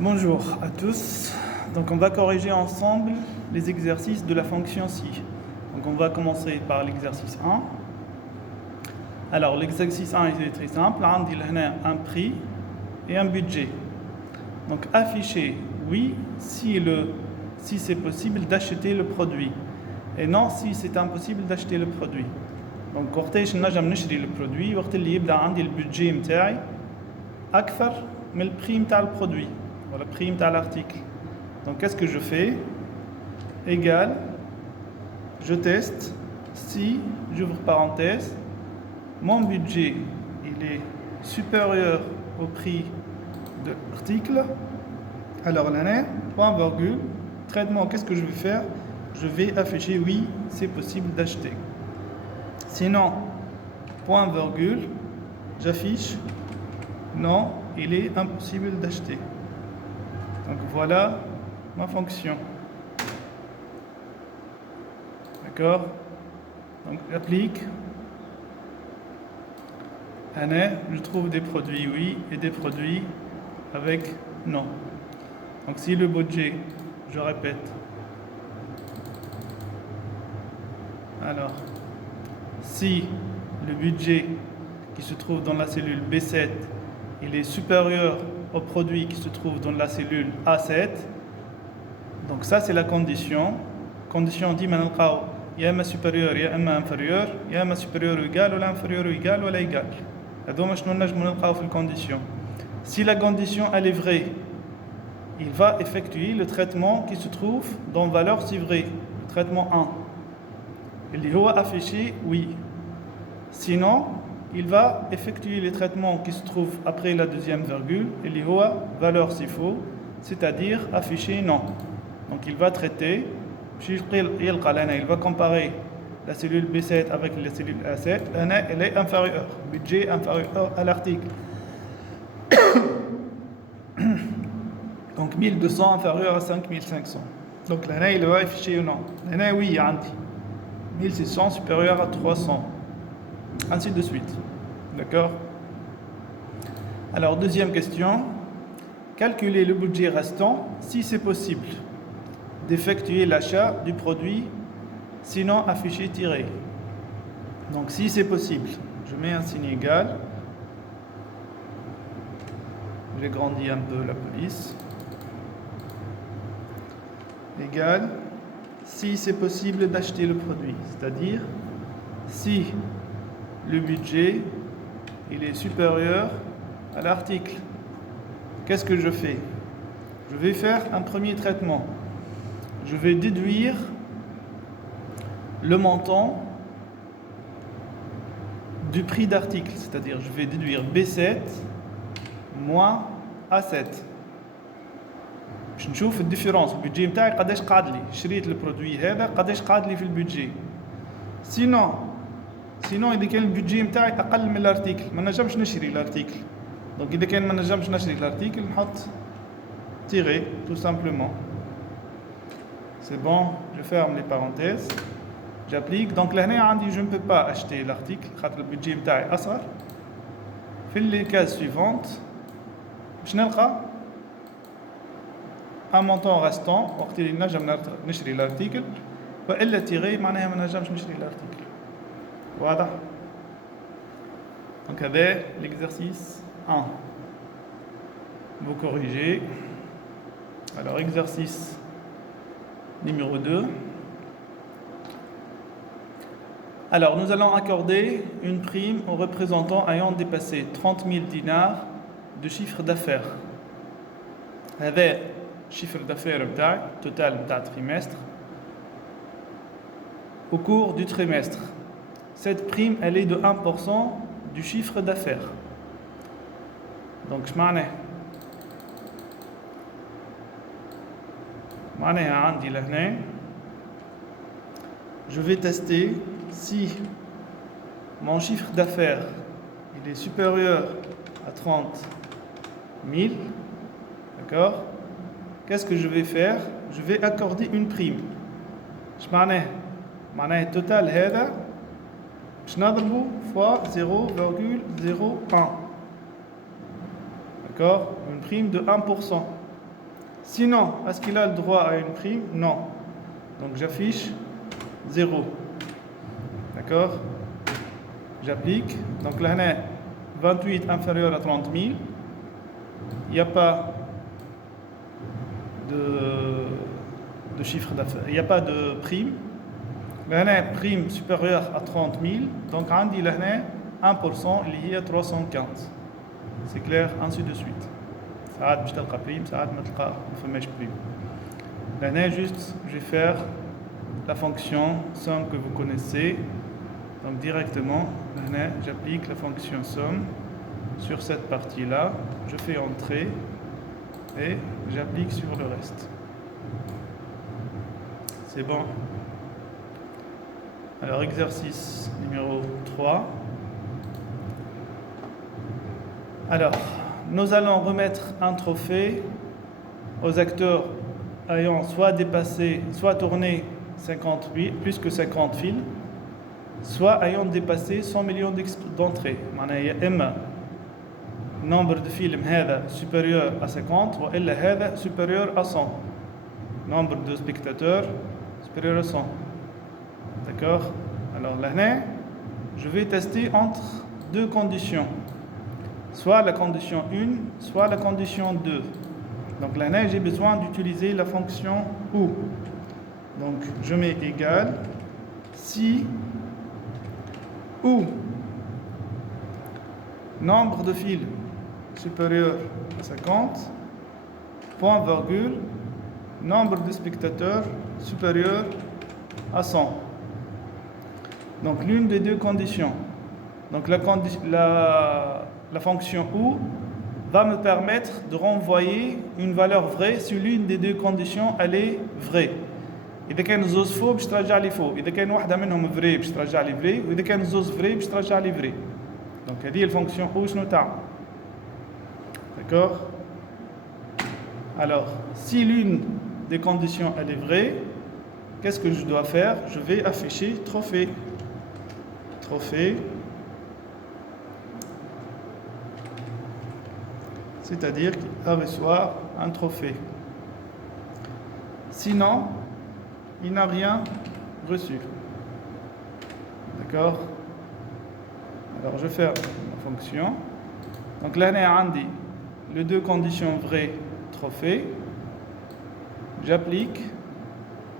Bonjour à tous. Donc on va corriger ensemble les exercices de la fonction si. Donc on va commencer par l'exercice 1. Alors l'exercice 1 est très simple. Il y a un prix et un budget. Donc afficher oui si c'est possible d'acheter le produit et non si c'est impossible d'acheter le produit. Donc وقتاش نجم نشري le produit وقت اللي يبدا عندي البودجي نتاعي أكثر من البري نتاع البرودوي ولا prix à l'article. Donc qu'est-ce que je fais? Égal, je teste si, j'ouvre parenthèse, mon budget il est supérieur au prix de l'article. Alors l'année, point virgule, traitement, qu'est-ce que je vais faire? Je vais afficher oui, c'est possible d'acheter. Sinon, point virgule, j'affiche non, il est impossible d'acheter. Donc voilà ma fonction. D'accord? Donc j'applique. Je trouve des produits oui et des produits avec non. Donc si le budget, je répète. Alors, si le budget qui se trouve dans la cellule B7 il est supérieur au produit qui se trouve dans la cellule A7, donc ça c'est la condition. Condition dit maintenant il y a un supérieur, il y a un inférieur, il y a un supérieur égal ou l'inférieur égal ou l'égal. Donc je ne condition. Si la condition elle est vraie, il va effectuer le traitement qui se trouve dans valeur si vrai, le traitement 1. Il va afficher oui. Sinon, il va effectuer les traitements qui se trouvent après la deuxième virgule, et il va valeur si faux, c'est-à-dire afficher non. Donc il va traiter, il va comparer la cellule B7 avec la cellule A7, elle est inférieure, budget inférieur à l'article. Donc 1200 inférieur à 5500. Donc l'année il va afficher non. L'année oui, il y a 1600 supérieur à 300. Ainsi de suite. D'accord? Alors, deuxième question. Calculer le budget restant si c'est possible d'effectuer l'achat du produit, sinon afficher tiré. Donc, si c'est possible, je mets un signe égal. J'ai grandi un peu la police. Égal. Si c'est possible d'acheter le produit, c'est-à-dire si le budget il est supérieur à l'article. Qu'est-ce que je fais? Je vais faire un premier traitement. Je vais déduire le montant du prix d'article, c'est-à-dire je vais déduire B7 moins A7. باش نشوف الديفيرونس البودجي نتاعي قداش قعد لي شريت البرودوي هذا قداش قعد لي في البودجي. سينو اذا كان البودجي نتاعي اقل من الارتيكل ما نجمش نشري الارتيكل. دونك اذا كان ما نجمش نشري الارتيكل نحط tirer tout simplement. C'est bon, je ferme les parenthèses. J'applique. Donc là عندي je ne peux pas acheter l'article خاطر البودجي نتاعي اصغر. في les cases suivantes باش نلقى un montant restant وقت اللي نجم نشري الارتيكل والا تيغي معناها ما نجمش نشري الارتيكل. واضح؟ Donc هذا l'exercice 1. Vous corrigez. Alors exercice numéro 2. Alors nous allons accorder une prime aux représentants ayant dépassé 30 000 dinars de chiffre d'affaires. هذا chiffre d'affaires بتاعك total بتاع trimestre au cours du trimestre. Cette prime elle est de 1% du chiffre d'affaires. Donc معناها عندي لهنا je vais tester si mon chiffre d'affaires il est supérieur à 30 000. D'accord? Qu'est-ce que je vais faire? Je vais accorder une prime. معناها total هذا باش نضربه fois 0,01. D'accord? Une prime de 1%. Sinon, est-ce qu'il a le droit à une prime? Non. Donc j'affiche 0. D'accord? J'applique. Donc là, 28 inférieur à 30 000. Il n'y a pas de chiffre d'affaires. Il n'y a pas de prime. Là, prime supérieure à 30 000. Donc, on dit là, 1%, il y a 315. C'est clair, ainsi de suite. Ça aide, je te le prime, ça aide, je te le prime. Là, juste, je vais faire la fonction somme que vous connaissez. Donc, directement, là, j'applique la fonction somme sur cette partie-là. Je fais entrer et j'applique sur le reste. C'est bon. Alors, exercice numéro 3. Alors, nous allons remettre un trophée aux acteurs ayant soit dépassé, soit tourné 58, plus que 50 films, soit ayant dépassé 100 millions d'entrées. معناها nombre de films supérieur à 50 ou supérieur à 100. Nombre de spectateurs supérieur à 100. D'accord? Alors là, je vais tester entre deux conditions. Soit la condition 1, soit la condition 2. Donc là, j'ai besoin d'utiliser la fonction OU. Donc je mets égal si OU nombre de fils supérieur à 50, point virgule, nombre de spectateurs supérieur à 100. Donc l'une des deux conditions. Donc la fonction OU va me permettre de renvoyer une valeur vraie si l'une des deux conditions elle est vraie. إذا كان زوز فو باش ترجع لي فو، إذا كان واحدة منهم فري باش ترجع لي فري، وإذا كان زوز فري باش ترجع لي فري. Donc هذه الفونكسيون OU شنو تعمل؟ D'accord? Alors, si l'une des conditions elle est vraie, qu'est-ce que je dois faire? Je vais afficher trophée. Trophée. C'est-à-dire qu'il va recevoir un trophée. Sinon, il n'a rien reçu. D'accord? Alors, je vais faire la fonction. Donc là, on a les deux conditions vraies, trophée. J'applique.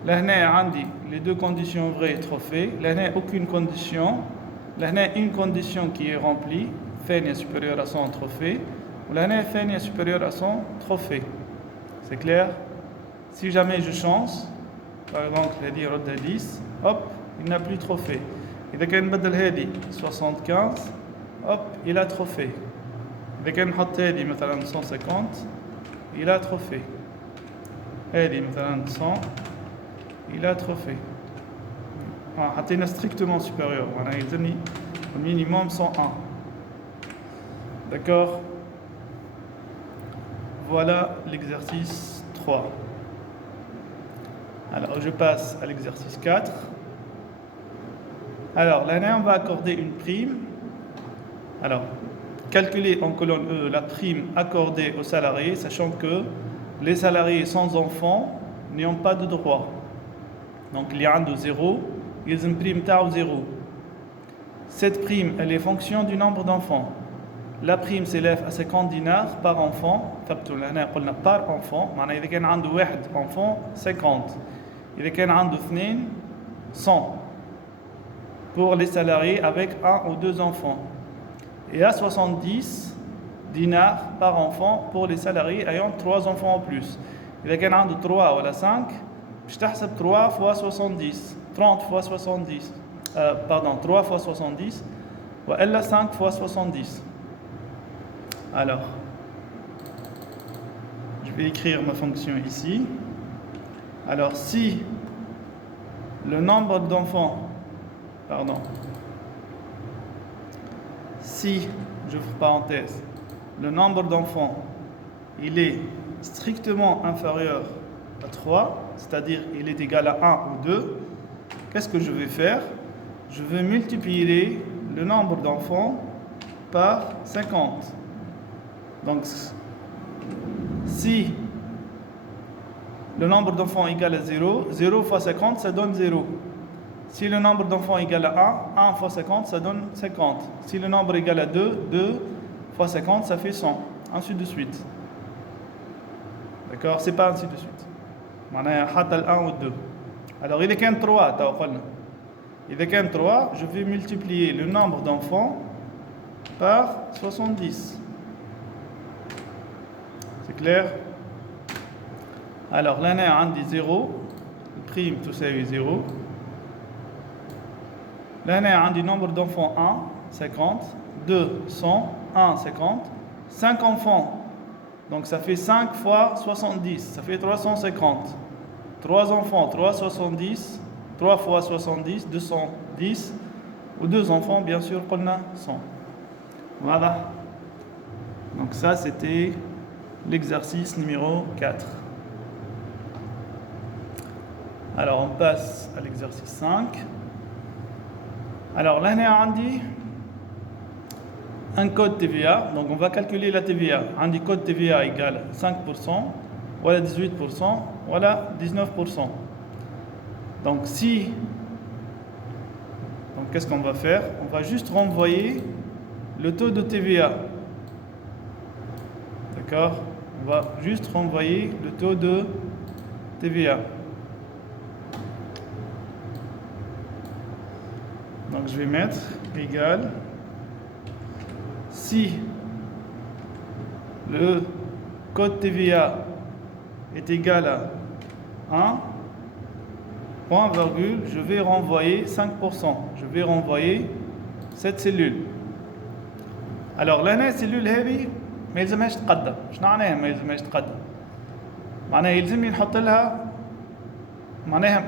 Là, on a les deux conditions vraies, trophée. Là, on n'a aucune condition. Là, on a une condition qui est remplie. Thania supérieure à 100 trophée. Ou là, on a Thania supérieure à 100 trophée. C'est clair? Si jamais je change, par exemple, il a 10, hop, il n'a plus de trophée. إذا كان بدل هذه 75 hop il a trophée. إذا كان نحط هذه مثلا 150 il a trophée. هذه مثلا 100 il a trophée. حطينا strictement supérieur معناها يلزمني au minimum 101. D'accord? Voilà l'exercice 3. Alors je passe à l'exercice 4. Alors, là, on va accorder une prime. Alors, calculer en colonne E la prime accordée aux salariés, sachant que les salariés sans enfants n'ont pas de droit. Donc, il y a un de 0, ils ont une prime TAO 0. Cette prime, elle est fonction du nombre d'enfants. La prime s'élève à 50 dinars par enfant. Par enfant. إذا كان عنده واحد enfant 50. إذا كان عنده اثنين 100. Pour les salariés avec un ou deux enfants. Et à 70 dinars par enfant pour les salariés ayant 3 enfants en plus. إذا كان عنده 3 ولا 5 باش تحسب 3 fois 70 30 fois 70 pardon 3 fois 70 وإلا 5 fois 70. Alors je vais écrire ma fonction ici. Alors si le nombre d'enfants si, j'ouvre parenthèse, le nombre d'enfants, il est strictement inférieur à 3, c'est-à-dire il est égal à 1 ou 2, qu'est-ce que je vais faire? Je vais multiplier le nombre d'enfants par 50. Donc, si le nombre d'enfants égale à 0, 0 fois 50, ça donne 0. Si le nombre d'enfants égale à 1, 1 fois 50, ça donne 50. Si le nombre égale à 2, 2 fois 50, ça fait 100. Ainsi de suite. D'accord? C'est pas ainsi de suite. معناها حتى ال 1 ou 2. Alors, il est qu'un 3, t'as قلنا. Il est qu'un 3, je vais multiplier le nombre d'enfants par 70. C'est clair? Alors, l'année a dit 0, prime tout ça est 0. L'année a dit nombre d'enfants 1, 50, 2, 100, 1, 50, 5 enfants. Donc ça fait 5 fois 70, ça fait 350. 3 enfants, 370, 3 fois 70, 210. Ou 2 enfants, bien sûr, qu'on a 100. Voilà. Donc ça, c'était l'exercice numéro 4. Alors on passe à l'exercice 5. Alors l'année a dit un code TVA, donc on va calculer la TVA. Un dit code TVA égale 5%, voilà 18%, voilà 19%. Donc qu'est-ce qu'on va faire? On va juste renvoyer le taux de TVA. D'accord? On va juste renvoyer le taux de TVA. Donc je vais mettre égal. Si le code TVA est égal à 1, point virgule, je vais renvoyer 5%. Je vais renvoyer cette cellule. Alors l'année cellule هذه ما يلزمهاش تقدم. شنو معناها ما يلزمهاش تقدم؟ معناها يلزمني نحط لها معناها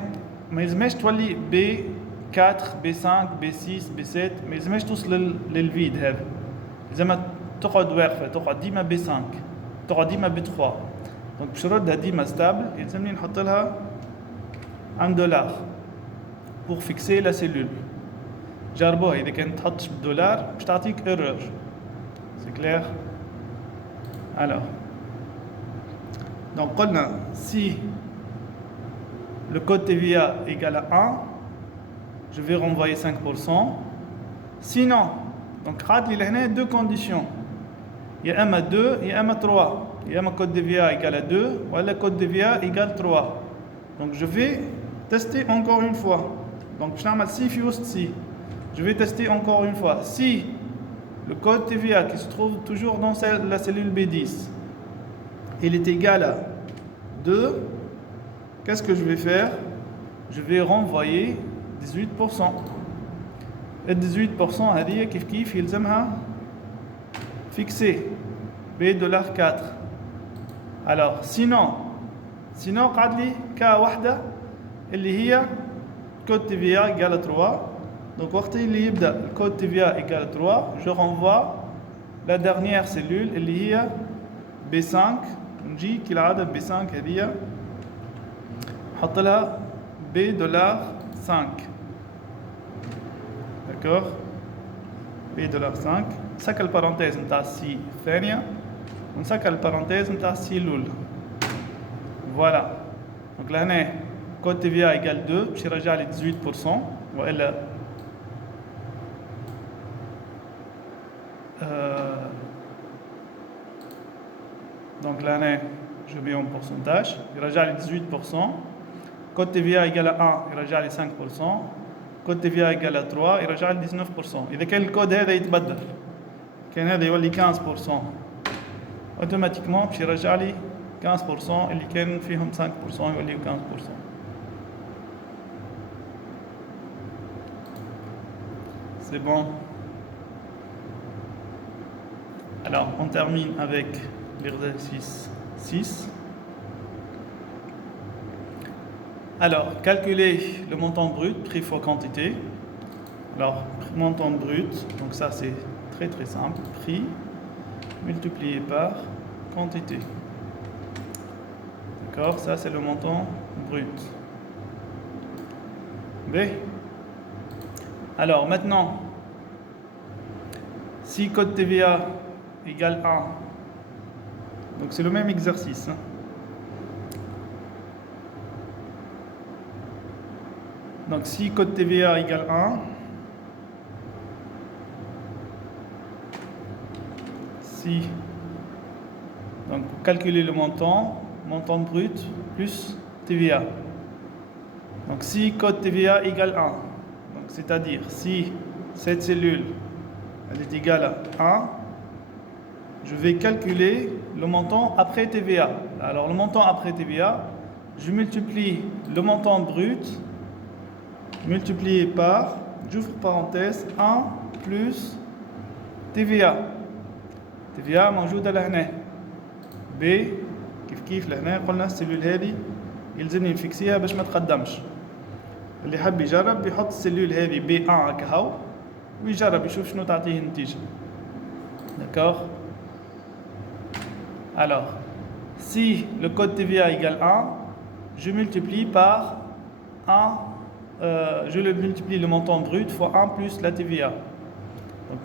ما يلزمهاش تولي B4 B5 B6 B7 ما يلزمهاش توصل للفيد هذا. لازم تقعد واقفه تقعد ديما B5 تقعد ديما B3. دونك باش نردها ديما ستابل يلزمني نحط لها $1 pour fixer la cellule. جربوها اذا كانت تحطش بالدولار باش تعطيك ايرور. C'est clair? Alors, donc قلنا si le code TVA égale à 1, je vais renvoyer 5%. Sinon, donc il y a deux conditions. Il y a un 2, il y a un 3. Il y a un code TVA égale à 2 ou le code TVA égale 3. Donc je vais tester encore une fois. Donc je vais tester encore une fois. Si le code TVA qui se trouve toujours dans la cellule B10, il est égal à 2, qu'est-ce que je vais faire? Je vais renvoyer 18%. Et 18% هذه كيف يلزمها fixer $4. Alors sinon قعد لي كواحدة اللي هي code TVA égale 3. Donc وقت اللي يبدأ code TVA égale 3, je renvoie la dernière cellule اللي هي B5. نجي كالعادة B5 هذه نحط لها $5. D'accord? $5. نسكر البارونتيز نتاع السي الثانية ونسكر البارونتيز نتاع السي الأولى. فوالا. دونك لهنا كود تي في اي ايكال 2 باش يرجع لي 18% والا donc l'année je mets en pourcentage, il rajoute les 18%. Code TVA égale à 1, il rajoute les 5%. Code TVA égale à 3, il rajoute les 19%. إذا كان الكود هذا يتبدل كان هذا يولي 15%. automatiquement باش يرجع لي 15% اللي كان فيهم 5% يوليو 15%. C'est bon. Alors, on termine avec l'exercice 6. Alors, calculer le montant brut, prix fois quantité. Alors, montant brut, donc ça c'est très très simple. Prix multiplié par quantité. D'accord, ça c'est le montant brut. B. Alors maintenant, si code TVA égale 1, donc c'est le même exercice. Hein. Donc si code TVA égale 1, si, donc pour calculer le montant brut plus TVA. Donc si code TVA égale 1, donc c'est-à-dire si cette cellule elle est égale à 1, je vais calculer le montant après TVA. Alors le montant après TVA, je multiplie le montant brut multiplié par, j'ouvre parenthèse, 1 plus TVA. TVA موجودة لهنا. B كيف لهنا قلنا السلول هذه يلزمني نفكسيها باش ما تقدمش. اللي حب يجرب بيحط السلول هذه B1 هكا ويجرب يشوف شنو تعطيه النتيجة. D'accord? Alors, si le code TVA égale 1, je multiplie par 1, je le multiplie le montant brut fois 1 plus la TVA. Donc,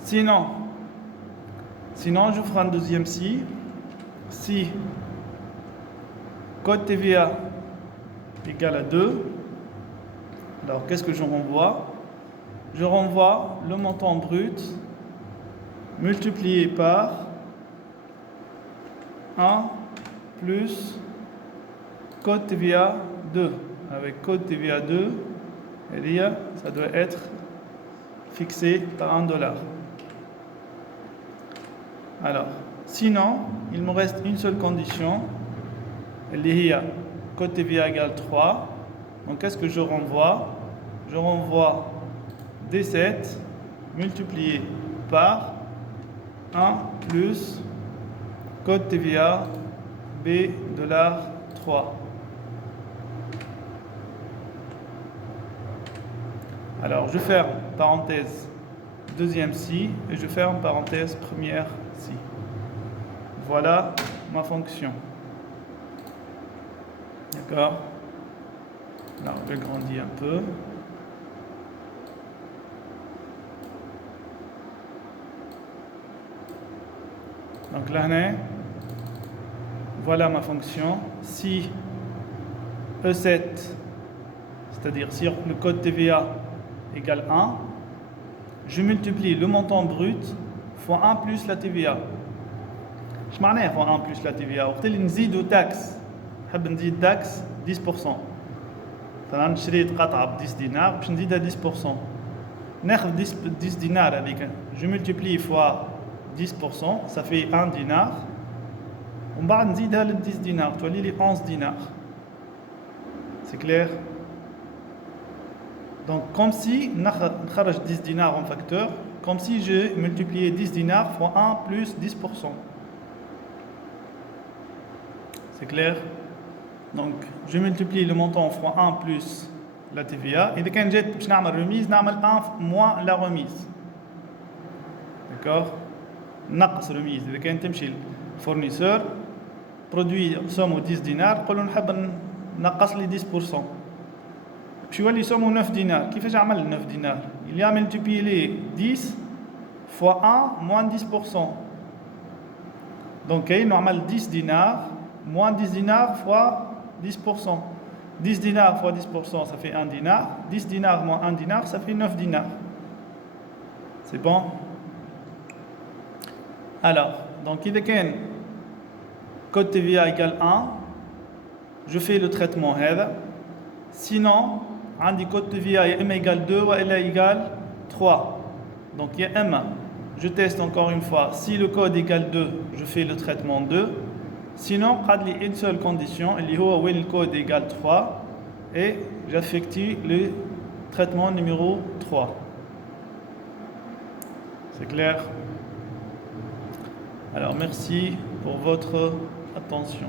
sinon, je ferai un deuxième si. Si code TVA égale à 2, alors qu'est-ce que je renvoie? Je renvoie le montant brut multiplié par 1 plus code TVA 2. Avec code TVA 2, ça doit être fixé par $1. Alors, sinon, il me reste une seule condition. Code TVA égale 3. Donc, qu'est-ce que je renvoie? Je renvoie D7 multiplié par 1 plus code TVA B$3. Alors, je ferme parenthèse deuxième si et je ferme parenthèse première si. Voilà ma fonction. D'accord? Alors, je grandis un peu. Donc là, voilà ma fonction. Si E7, c'est-à-dire si le code TVA égale 1, je multiplie le montant brut fois 1 plus la TVA. Je m'en ai fois 1 plus la TVA. وقت اللي نزيدو taxe, نحب نزيد taxe 10%. مثلا شريت قطعة ب 10 دينار باش نزيدها 10%. ناخذ 10 دينار هذيك. Je multiplie fois 10%, ça fait 1 dinar. ومن بعد نزيدها ل 10 دينار تولي لي 11 دينار. C'est clair? Donc comme si نخرج 10 dinars en facteur, comme si j'ai multiplié 10 dinars fois 1 plus 10%. C'est clair? Donc je multiplie le montant fois 1 plus la TVA. Et quand j'ai باش نعمل remise, نعمل 1 moins la remise. D'accord? نقص remise. إذا كان تمشي الفورنيسور برودوي سومو 10 دينار قول له نحب نقص لي 10%. باش يولي سومو 9 دينار. كيفاش عمل 9 دينار؟ Il a multiplié 10 fois 1 moins 10%. Donc كاين نعمل 10 دينار moins 10 dinars fois 10%. 10 dinars fois 10%, ça fait 1 dinar. 10 dinars moins 1 dinar, ça fait 9 dinars. C'est bon? Alors, donc il y a code TVA égale 1, je fais le traitement هذا. Sinon, عندي code TVA est M égale 2 ou L égale 3. Donc il y a M. Je teste encore une fois. Si le code égale 2, je fais le traitement 2. Sinon, il y a une seule condition, où le code égale 3 et j'effectue le traitement numéro 3. C'est clair? Alors merci pour votre attention.